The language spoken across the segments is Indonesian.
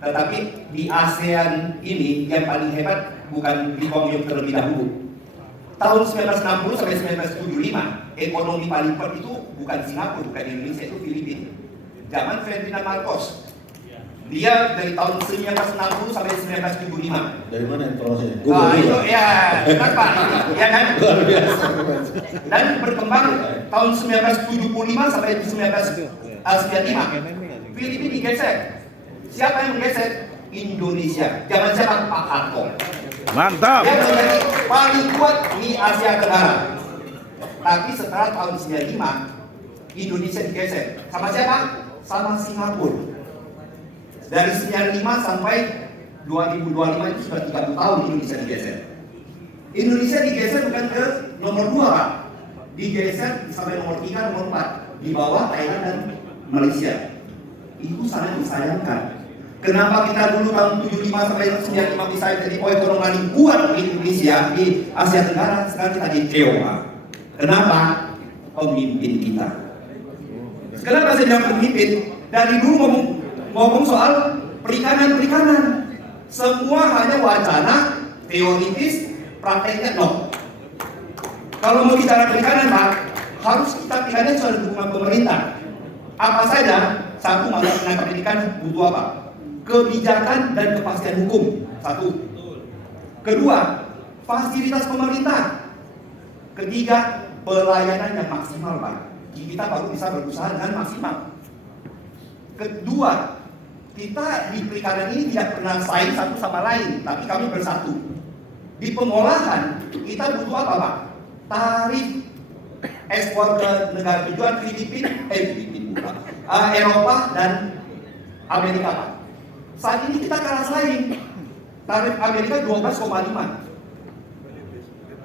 Tetapi di ASEAN ini yang paling hebat bukan Lee Kuan Yew terlebih dahulu. Tahun 1960 sampai 1975, ekonomi paling kuat itu bukan Singapura, bukan Indonesia, itu Filipina. Zaman Ferdinand Marcos. Dia dari tahun 1960 sampai 1975. Dari mana informasinya? Itu ya, kenapa? Ya kan? Dan berkembang tahun 1975 sampai 1995. Filipina digeser. Siapa yang menggeser? Indonesia. Zaman siapa? Pak Harto. Mantap. Dia menjadi paling kuat di Asia Tenggara. Tapi setelah tahun 95, Indonesia digeser. Sama siapa? Sama Singapura. Dari 95 sampai 2025 itu sudah 30 tahun Indonesia digeser. Indonesia digeser bukan ke nomor 2, Pak. Digeser sampai nomor 3, nomor 4. Di bawah Thailand dan Malaysia. Itu sangat disayangkan. Kenapa kita dulu tahun 75 sampai 95 bisa jadi ekonomi paling kuat di Indonesia, di Asia Tenggara, sekarang kita di KOA. Kenapa? Pemimpin kita. Kenapa saya bilang pemimpin? Dari dulu ngomong soal perikanan. Semua hanya wacana, teoritis, prakteknya no. Kalau mau bicara perikanan, Pak, harus kita pilihnya soal dukungan pemerintah. Apa saja? Satu, mata tenaga pendidikan butuh apa? Kebijakan dan kepastian hukum. Satu. Kedua, fasilitas pemerintah. Ketiga, pelayanan yang maksimal, Pak. Kita baru bisa berusaha dengan maksimal. Kedua, kita di perikanan ini tidak pernah saing satu sama lain, tapi kami bersatu. Di pengolahan, kita butuh apa, Pak? Tarif ekspor ke negara tujuan Eropa dan Amerika, Pak. Saat ini kita kalah saing. Tarif Amerika 12,5,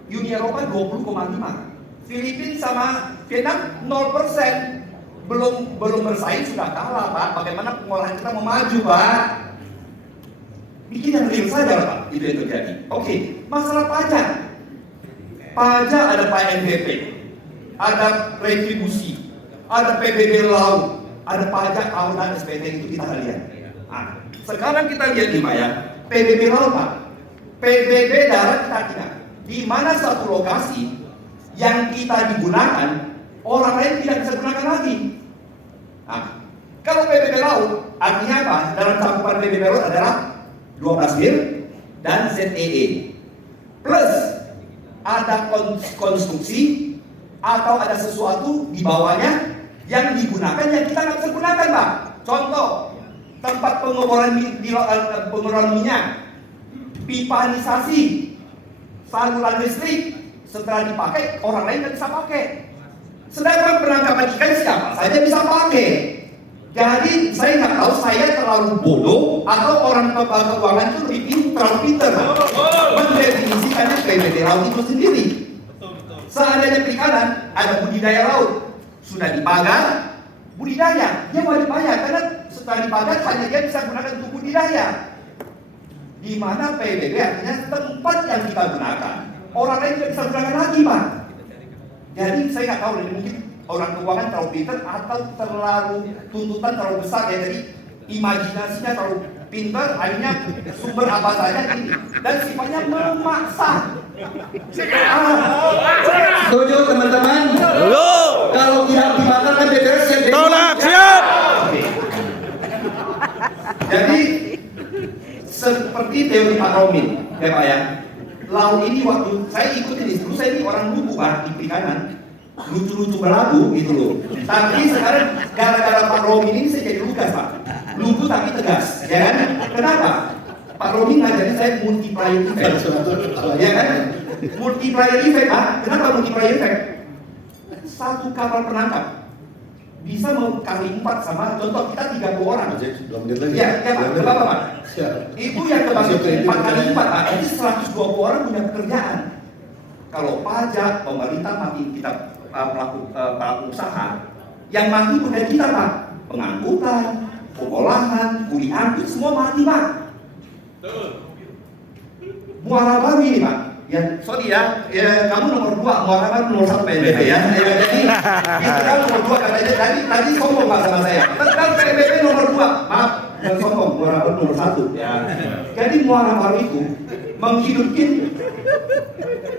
Uni Eropa 20,5, Filipina sama Vietnam 0%. Belum bersaing sudah kalah, Pak. Bagaimana pengolahan kita mau maju, Pak? Bikin yang real saja, Pak. Itu yang terjadi. Oke, masalah pajak. Pajak ada PNBP, ada retribusi, ada PBB laut, ada pajak tahunan SPT, itu kita lihat. Nah, sekarang kita lihat nih, Pak ya. PBB laut, Pak. PBB darat kita tidak. Di mana suatu lokasi yang kita digunakan, orang lain tidak bisa gunakan lagi. Nah, kalau PBB laut, artinya apa? Dalam cakupan PBB laut adalah 12 mil dan ZEE. Plus, ada konstruksi atau ada sesuatu di bawahnya yang digunakan yang kita nggak bisa gunakan, Pak. Contoh, tempat pengelolaan minyak, pipanisasi, saluran listrik, setelah dipakai, orang lain nggak bisa pakai. Sedangkan penangkapan ikan siapa saja bisa pakai. Jadi saya nggak tahu saya terlalu bodoh atau orang keuangan itu lebih terlalu pintar mendefinisikannya PBB laut itu sendiri. Seandainya perikanan ada budidaya laut sudah dipagar, budidaya dia wajib bayar karena setelah dipagar hanya dia bisa gunakan untuk budidaya. Di mana PBB artinya tempat yang kita gunakan orang lain tidak bisa gunakan lagi, Pak. Jadi saya nggak tahu, mungkin orang keuangan terlalu pintar atau terlalu tuntutan terlalu besar ya, jadi imajinasinya terlalu pintar, akhirnya sumber apa saja ini dan sifatnya memaksa. Setuju teman-teman? Kalau tidak dimakan kan DPR siap. Tolak, siap. Jadi seperti teori Pak Romin, ya Pak ya. Laut ini waktu saya ikutin dulu, saya ini orang lugu, Pak, di perikanan, lucu-lucu belagu gitu loh. Tapi sekarang gara-gara Pak Romin ini saya jadi lugas, Pak. Lugu tapi tegas, ya kan? Kenapa? Pak Romin ngajarin saya multiplier effect, ya kan? Multiplier effect, Pak. Kenapa multiplier effect? Satu kapal penangkap bisa kali 4 sama, contoh kita 30 orang. Ya, Pak, kenapa, Pak? Itu yang kebagi 4 kali 4, Pak. Jadi 120 orang punya pekerjaan. Kalau pajak, pemerintah mati, kita pelaku usaha, yang mati bukan kita, Pak. Pengangkutan, pengolahan, kuli angkut, semua mati, Pak. Muara baru ini, Pak. Ya, sorry ya, kamu nomor 2, Muara Baru nomor 1 PNBP ya. Jadi, itu kan nomor 2 katanya, tadi sombong Pak sama saya. Kan PNBP nomor 2, maaf, yang sombong, Muara Baru nomor 1. Ya. Jadi Muara Baru itu menghidupkan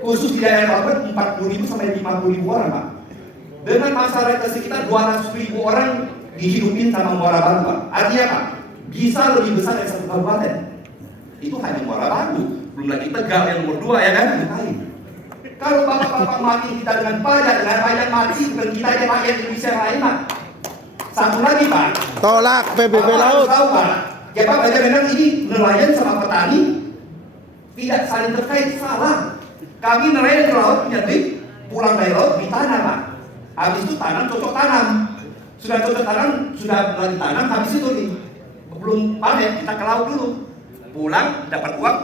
khusus di daerah Babat 40.000 sampai 50.000 orang Pak. Dengan masyarakat sekitar 200.000 orang dihidupin sama Muara Baru Pak. Artinya Pak, bisa lebih besar dari 1 kabupaten. Itu hanya Muara Baru. Belum lagi Tegal yang nomor 2 ya kan? Kalau bapak-bapak mati kita dengan pajak mati bukan kita aja rakyat Indonesia yang lain Pak. Satu lagi Pak. Tolak PBB laut. Tahu Pak. Ya Pak, memang ini nelayan sama petani tidak saling terkait, salah. Kami nelayan ke laut punya duit, pulang dari laut di tanah Pak. Habis itu tanam, cocok tanam. Sudah cocok tanam, sudah mulai tanam, habis itu nih belum panen, kita ke laut dulu. Pulang dapat uang,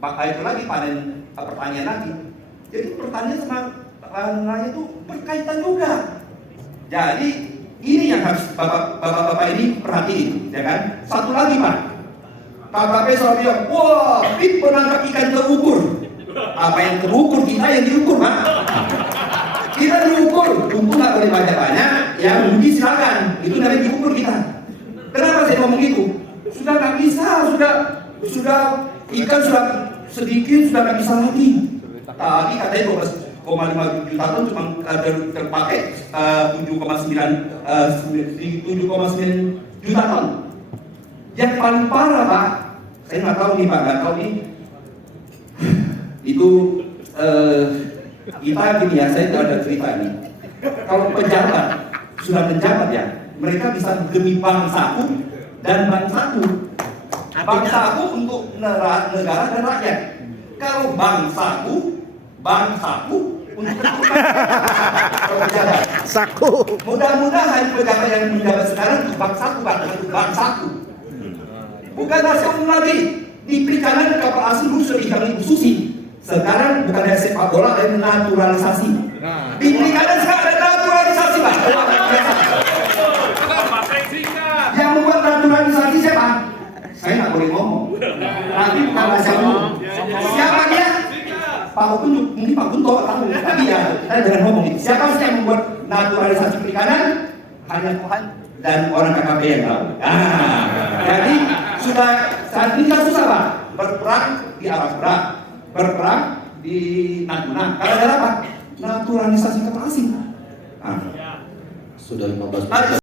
itu lagi panen pertanian lagi. Jadi pertanian sama nelayan itu berkaitan juga. Jadi ini yang harus bapak-bapak ini perhatiin, ya kan? Satu lagi Pak, KKP selalu bilang, wah, penangkap ikan terukur. Apa yang terukur, kita yang diukur Pak. Kita diukur, tunggu nggak boleh banyak-banyak, yang rugi silakan. Itu namanya diukur kita. Kenapa saya ngomong gitu? Sudah nggak bisa, sudah ikan sudah sedikit, sudah nggak bisa lagi. Tadi katanya 12,5 juta ton cuma terpakai 7,9 juta ton. Yang paling parah Pak, saya nggak tahu nih Pak, nggak tahu nih. Itu kita gini ya, saya ada cerita nih. Kalau pejabat sudah menjabat ya, mereka bisa demi bangsaku dan bangsaku. Bangsaku untuk negara dan rakyat. Kalau bangsaku untuk kalau pejabat. Saku. Mudah-mudahan pejabat yang menjabat sekarang untuk bangsaku. Bukan hasil lagi. Di perikanan kapal asing dulu sudah dihilang Ibu Susi. Sekarang bukan ada sepak bola, ada naturalisasi. Di perikanan sekarang ada naturalisasi Pak. Yang membuat naturalisasi siapa? Saya nggak boleh ngomong. Nanti bukan saya ngomong. Siapa dia? Pak Kunto, mungkin Pak Kunto tahu. Tapi ya, saya jangan ngomong. Siapa sih yang membuat naturalisasi perikanan? Hanya Tuhan dan orang KKP yang tahu. Jadi sudah saat ini kan susah Pak. Berperang di Arab Berat, berperang di Natuna. Karena apa? Naturalisasi kapal asing. Sudah 15 menit.